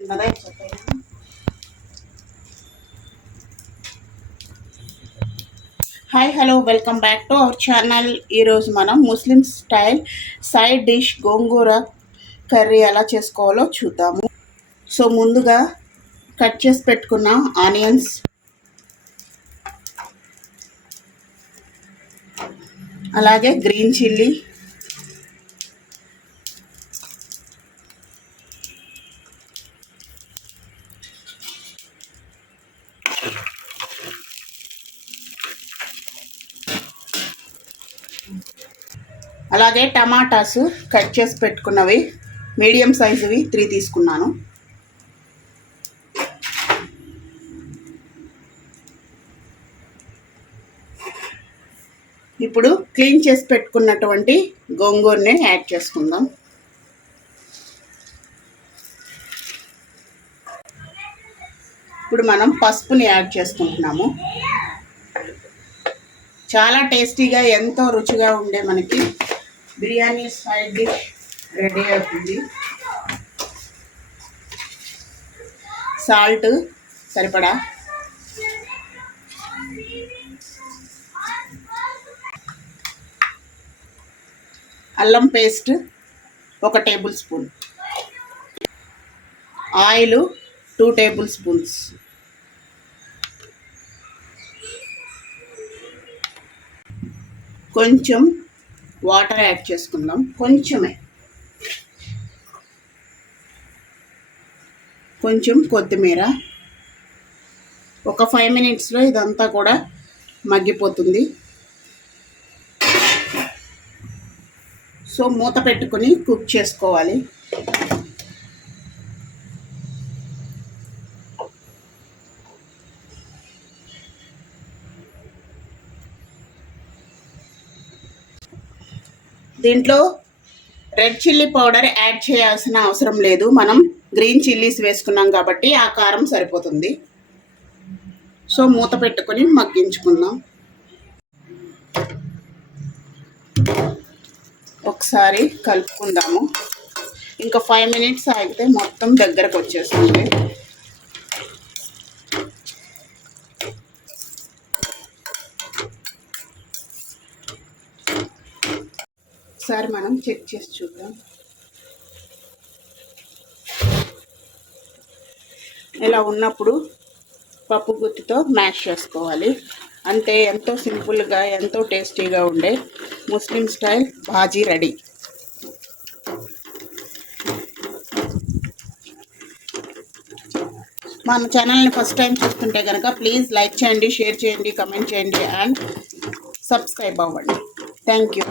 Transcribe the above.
Hi hello welcome back to our channel. ఈరోజు మనం ముస్లిం style side dish గోంగూర curry ఎలా చేసుకోవాలో చూద్దాము. సో ముందుగా కట్ చేసి పెట్టుకున్న ఆనియన్స్, అలాగే గ్రీన్ చిల్లీ, అలాగే టమాటాస్ కట్ చేసి పెట్టుకున్నవి మీడియం సైజువి 3 తీసుకున్నాను. ఇప్పుడు క్లీన్ చేసి పెట్టుకున్నటువంటి గోంగూరని యాడ్ చేసుకుందాం. ఇప్పుడు మనం పసుపుని యాడ్ చేసుకుంటున్నాము. చాలా టేస్టీగా ఎంతో రుచిగా ఉండే మనకి బిర్యానీ సైడ్ డిష్ రెడీ అవుతుంది. సాల్ట్ సరిపడా, అల్లం paste 1 tablespoon, oil 2 tablespoons, కొంచెం వాటర్ యాడ్ చేసుకుందాం. కొంచెమే, కొంచెం కొత్తిమీర. ఒక 5 మినిట్స్లో ఇదంతా కూడా మగ్గిపోతుంది. సో మూత పెట్టుకొని కుక్ చేసుకోవాలి. దీంట్లో రెడ్ చిల్లీ పౌడర్ యాడ్ చేయాల్సిన అవసరం లేదు. మనం గ్రీన్ చిల్లీస్ వేసుకున్నాం కాబట్టి ఆ కారం సరిపోతుంది. సో మూత పెట్టుకొని మగ్గించుకుందాం. ఒకసారి కలుపుకుందాము. ఇంకా 5 మినిట్స్ ఆగితే మొత్తం దగ్గరకు వచ్చేస్తుంది. ఒకసారి మనం చెక్ చేసి చూద్దాం. ఇలా ఉన్నప్పుడు పప్పు గుత్తితో మ్యాష్ చేసుకోవాలి. అంతే, ఎంతో సింపుల్గా ఎంతో టేస్టీగా ఉండే ముస్లిం స్టైల్ భాజీ రెడీ. మన ఛానల్ని ఫస్ట్ టైం చూస్తుంటే కనుక ప్లీజ్ లైక్ చేయండి, షేర్ చేయండి, కమెంట్ చేయండి అండ్ సబ్స్క్రైబ్ అవ్వండి. Thank you.